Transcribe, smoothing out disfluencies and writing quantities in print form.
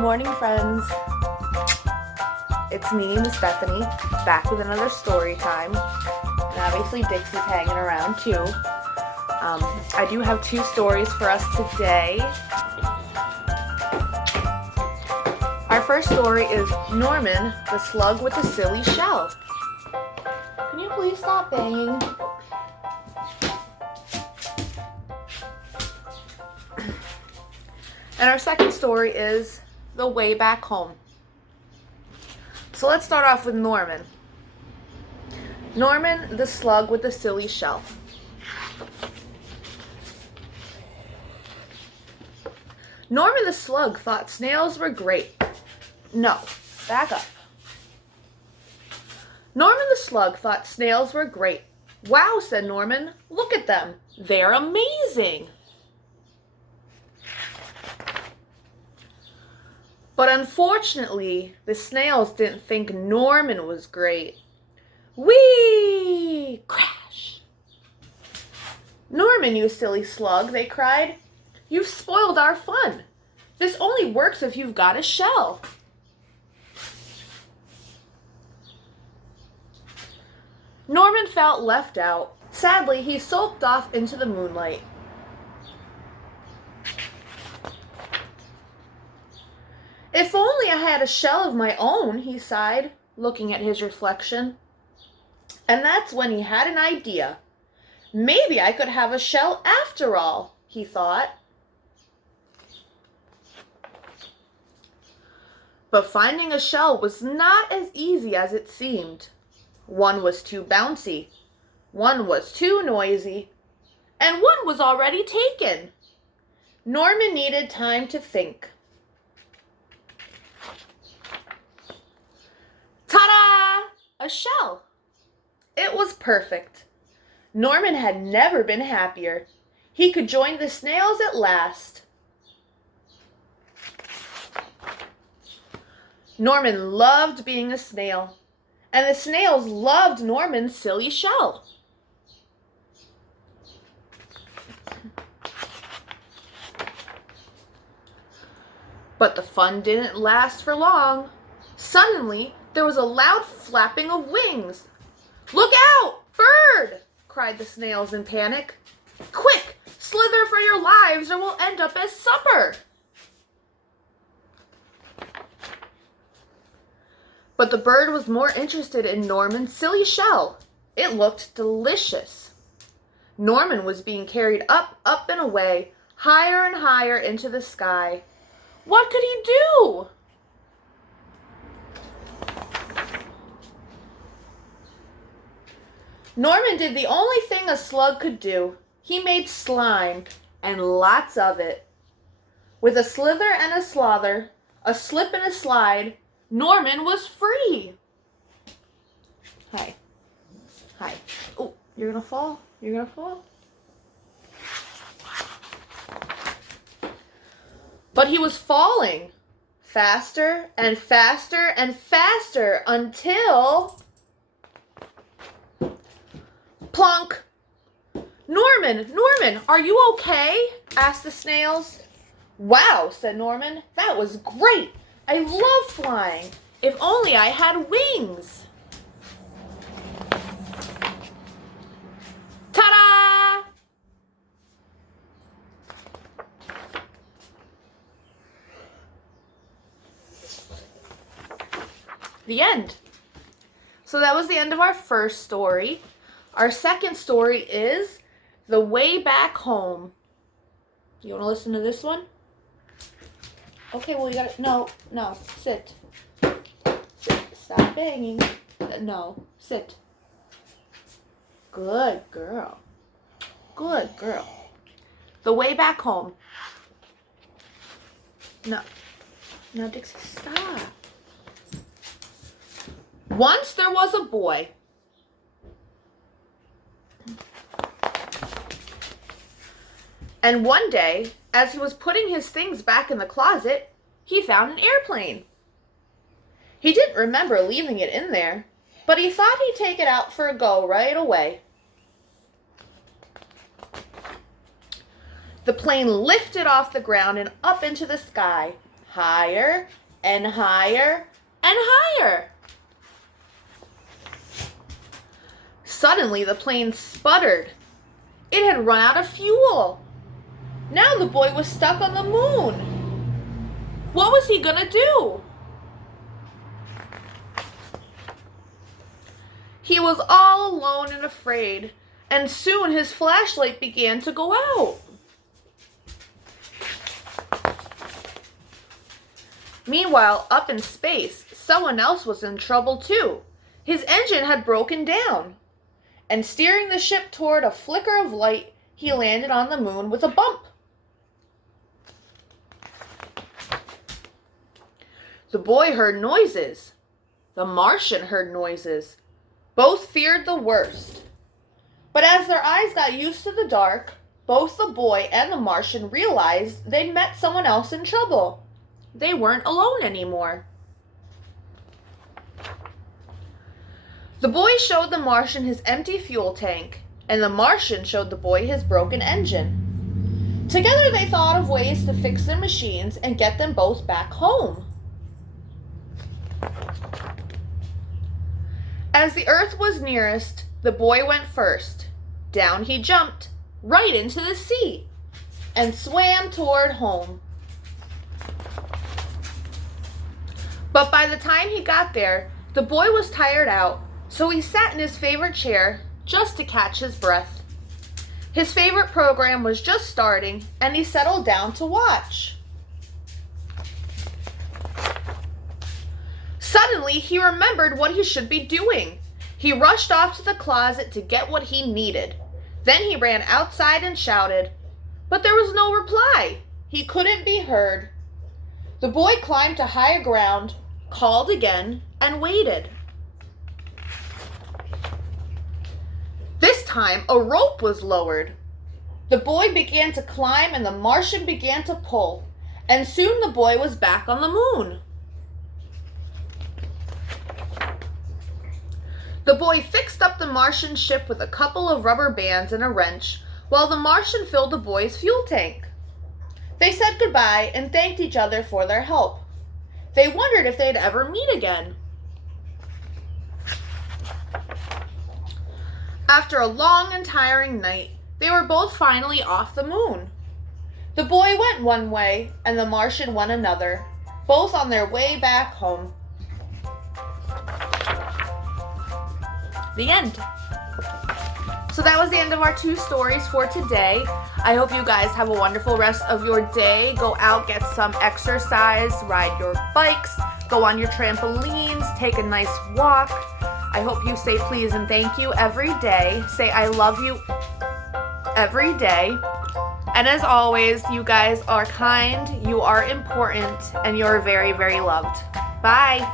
morning, friends. It's me, Miss Bethany, back with another story time. And obviously Dixie's hanging around too. I do have two stories for us today. Our first story is Norman, the slug with the silly shell. Can you please stop banging? And our second story is The Way Back Home. So let's start off with Norman. Norman, the slug with the silly shell. Norman the slug thought snails were great. No, back up. Norman the slug thought snails were great. Wow, said Norman. Look at them. They're amazing. But unfortunately, the snails didn't think Norman was great. Whee! Crash! Norman, you silly slug, they cried. You've spoiled our fun. This only works if you've got a shell. Norman felt left out. Sadly, he sulked off into the moonlight. If only I had a shell of my own, he sighed, looking at his reflection. And that's when he had an idea. Maybe I could have a shell after all, he thought. But finding a shell was not as easy as it seemed. One was too bouncy, one was too noisy, and one was already taken. Norman needed time to think. Ta-da! A shell. It was perfect. Norman had never been happier. He could join the snails at last. Norman loved being a snail, and the snails loved Norman's silly shell. But the fun didn't last for long. Suddenly, there was a loud flapping of wings. Look out! Bird! Cried the snails in panic. Quick! Slither for your lives or we'll end up as supper! But the bird was more interested in Norman's silly shell. It looked delicious. Norman was being carried up, up and away, higher and higher into the sky. What could he do? Norman did the only thing a slug could do. He made slime, and lots of it. With a slither and a slother, a slip and a slide, Norman was free. Hi. Hi. Oh, you're gonna fall? You're gonna fall? But he was falling faster and faster and faster until... Plunk! Norman, are you okay? Asked the snails. Wow, said Norman, that was great. I love flying. If only I had wings. Ta-da! The end. So that was the end of our first story. Our second story is The Way Back Home. You want to listen to this one? Okay, well, you gotta... No, sit. Sit. Stop banging. No, sit. Good girl. Good girl. The Way Back Home. No, Dixie, stop. Once there was a boy. And one day, as he was putting his things back in the closet, he found an airplane. He didn't remember leaving it in there, but he thought he'd take it out for a go right away. The plane lifted off the ground and up into the sky. higher and higher and higher. Suddenly, the plane sputtered. It had run out of fuel. Now the boy was stuck on the moon. What was he gonna do? He was all alone and afraid, and soon his flashlight began to go out. Meanwhile, up in space, someone else was in trouble too. His engine had broken down. And steering the ship toward a flicker of light, he landed on the moon with a bump. The boy heard noises. The Martian heard noises. Both feared the worst. But as their eyes got used to the dark, both the boy and the Martian realized they'd met someone else in trouble. They weren't alone anymore. The boy showed the Martian his empty fuel tank, and the Martian showed the boy his broken engine. Together they thought of ways to fix their machines and get them both back home. As the Earth was nearest, the boy went first. Down he jumped, right into the sea, and swam toward home. But by the time he got there, the boy was tired out, so he sat in his favorite chair just to catch his breath. His favorite program was just starting, and he settled down to watch. Suddenly, he remembered what he should be doing. He rushed off to the closet to get what he needed. Then he ran outside and shouted, but there was no reply. He couldn't be heard. The boy climbed to higher ground, called again, and waited. This time, a rope was lowered. The boy began to climb and the Martian began to pull, and soon the boy was back on the moon. The boy fixed up the Martian ship with a couple of rubber bands and a wrench, while the Martian filled the boy's fuel tank. They said goodbye and thanked each other for their help. They wondered if they'd ever meet again. After a long and tiring night, they were both finally off the moon. The boy went one way and the Martian went another, both on their way back home. The end. So that was the end of our 2 stories for today. I hope you guys have a wonderful rest of your day. Go out, get some exercise, ride your bikes, go on your trampolines, take a nice walk. I hope you say please and thank you every day. Say I love you every day. And as always, you guys are kind, you are important, and you're very, very loved. Bye.